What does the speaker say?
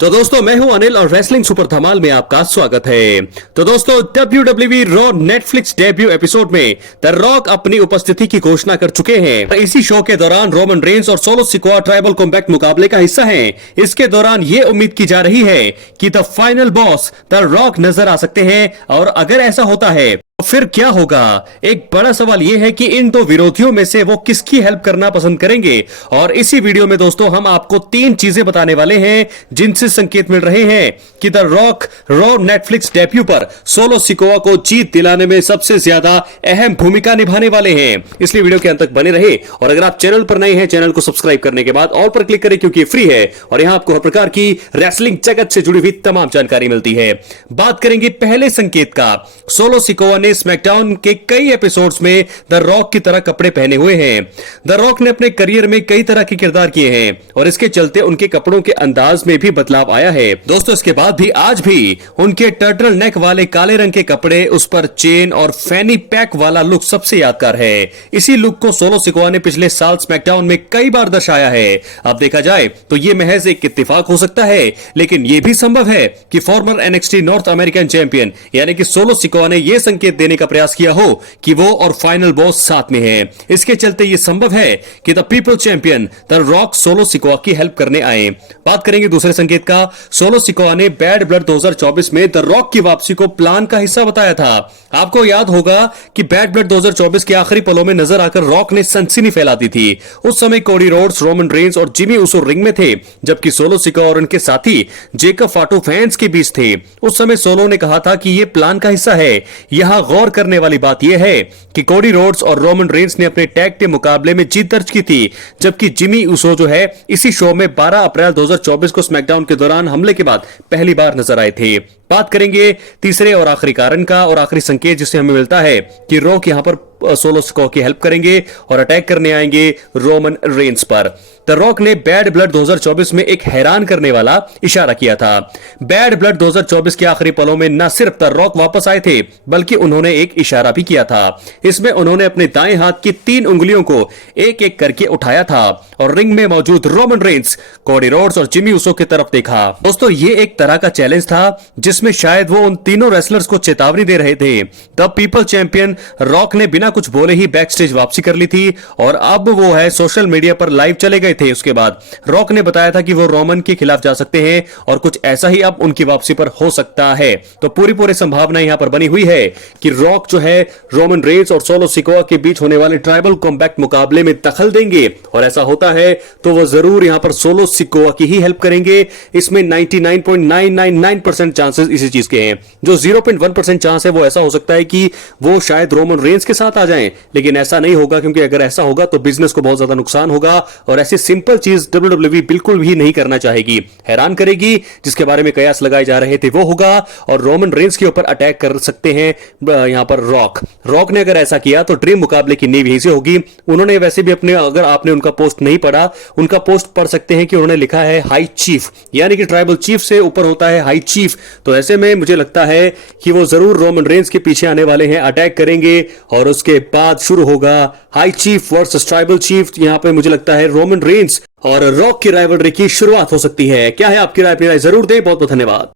तो दोस्तों मैं हूं अनिल और रेसलिंग सुपर धमाल में आपका स्वागत है। तो दोस्तों WWE raw Netflix debut episode में द रॉक अपनी उपस्थिति की घोषणा कर चुके हैं। इसी शो के दौरान रोमन रेंस और सोलो सिकोआ ट्राइबल कॉम्बैट मुकाबले का हिस्सा हैं। इसके दौरान ये उम्मीद की जा रही है कि the final boss the rock नजर आ सकते हैं, और अगर ऐसा होता है तो फिर क्या होगा। एक बड़ा सवाल यह है कि इन दो विरोधियों में से वो किसकी हेल्प करना पसंद करेंगे। और इसी वीडियो में दोस्तों हम आपको 3 चीजें बताने वाले हैं जिनसे संकेत मिल रहे हैं कि the rock raw Netflix debut पर सोलो सिकोआ को जीत दिलाने में सबसे ज्यादा अहम भूमिका निभाने वाले हैं। इसलिए वीडियो के अंत तक बने रहे, और अगर आप चैनल पर नए हैं चैनल को सब्सक्राइब करने के बाद ऑल पर क्लिक करें क्योंकि फ्री है और यहां आपको हर प्रकार की रेसलिंग जगत से जुड़ी हुई तमाम जानकारी मिलती है। बात करेंगे पहले संकेत का। सोलो सिकोआ ने स्मैकडाउन के कई एपिसोड्स में द रॉक की तरह कपड़े पहने हुए हैं। द रॉक ने अपने करियर में कई तरह के किरदार किए हैं और इसके चलते उनके कपड़ों के अंदाज में भी बदलाव आया है। दोस्तों इसके बाद भी आज भी उनके टर्टल नेक वाले काले रंग के कपड़े, उस पर चेन और फैनी पैक वाला लुक सबसे यादगार है। इसी लुक को सोलो सिकोआ ने पिछले साल स्मैकडाउन में कई बार दर्शाया है। अब देखा जाए तो यह महज एक इत्तेफाक हो सकता है, लेकिन यह भी संभव है कि farmer NXT north American champion यानी कि सोलो सिकोआ ने यह संकेत देने का प्रयास किया हो कि वो और फाइनल बॉस साथ में है। इसके चलते यह संभव है कि the people champion the rock solo Sikoa की हेल्प करने आए। बात करेंगे दूसरे संकेत का। सोलो सिकोआ ने बैड ब्लड 2024 में द रॉक की वापसी को प्लान का हिस्सा बताया था। आपको याद होगा कि बैड ब्लड 2024 के आखिरी पलों में नजर आकर रॉक ने सनसनी फैला दी थी। उस समय कोडी रोड्स, रोमन रेंस और जिमी उसो रिंग में थे, जबकि सोलो सिकोआ और उनके साथी जेकब फाटू फैंस के बीच थे। उस समय सोलो ने कहा था कि यह प्लान का हिस्सा है। यहां गौर करने वाली बात यह है कि कोडी रोड्स और रोमन रेंस ने अपने टैग टीम मुकाबले में जीत दर्ज की थी, जबकि जिमी उसो जो है इसी शो में 12 अप्रैल 2024 को स्मैकडाउन के दौरान हमले के बाद पहली बार नजर आए थे। बात करेंगे तीसरे और आखिरी कारण का और आखिरी संकेत जिससे हमें मिलता है कि रॉक यहां पर सोलो सिकोआ की हेल्प करेंगे और अटैक करने आएंगे रोमन रेंस पर। द रॉक ने बैड ब्लड 2024 में एक हैरान करने वाला इशारा किया था। बैड ब्लड 2024 के आखिरी पलों में न सिर्फ द रॉक वापस आए थे, बल्कि उन्होंने एक इशारा भी किया था। इसमें उन्होंने अपने दाएं हाथ की 3 उंगलियों को एक एक करके उठाया था और रिंग में मौजूद रोमन रेंस, कोडी रोड्स और जिमी उसो की तरफ देखा। दोस्तों ये एक तरह का चैलेंज था जिसमें शायद वो उन तीनों रेसलर्स को चेतावनी दे रहे थे। द पीपल चैंपियन रॉक ने बिना कुछ बोले ही बैक स्टेज वापसी कर ली थी और अब वो है सोशल मीडिया पर लाइव चले गए थे। उसके बाद रॉक ने बताया था कि वो रोमन के खिलाफ जा सकते हैं और कुछ ऐसा ही अब उनकी वापसी पर हो सकता है। तो पूरी संभावना यहां पर बनी हुई है कि रॉक जो है रोमन रेंस और सोलो सिकोआ के बीच होने वाले ट्राइबल कॉम्बैट मुकाबले में दखल देंगे, और ऐसा होता है तो वो जरूर यहां पर सोलो सिकोआ की ही हेल्प करेंगे। इसमें 99.999% चांसेस इसी चीज के हैं। जो 0.1% चांस है वो ऐसा हो सकता है कि वो शायद रोमन रेंस के साथ आ जाएं, लेकिन ऐसा नहीं होगा, क्योंकि अगर ऐसा होगा तो बिजनेस को बहुत ज्यादा नुकसान होगा और ऐसी सिंपल चीज WWE बिल्कुल भी नहीं करना चाहेगी, हैरान करेगी। जिसके बारे में कयास लगाए जा रहे थे वो होगा, और रोमन रेंस के ऊपर अटैक कर सकते हैं यहां पर रॉक ने अगर ऐसा किया तो ड्रीम मुकाबले की नींव यहीं से होगी। उन्होंने वैसे भी अपने, अगर आपने उनका पोस्ट नहीं पढ़ा, उनका पोस्ट पढ़ सकते हैं कि उन्होंने लिखा है हाई चीफ, यानी कि ट्राइबल चीफ से ऊपर होता है हाई चीफ। तो ऐसे में मुझे लगता है कि वो जरूर रोमन रेंस के पीछे आने वाले हैं, अटैक करेंगे और उसके बाद शुरू होगा high chief versus tribal chief. यहां पे मुझे लगता है रोमन रेंस और रॉक की राइवलरी की शुरुआत हो सकती है। क्या है आपकी राय? अपनी राय जरूर दें। बहुत बहुत धन्यवाद।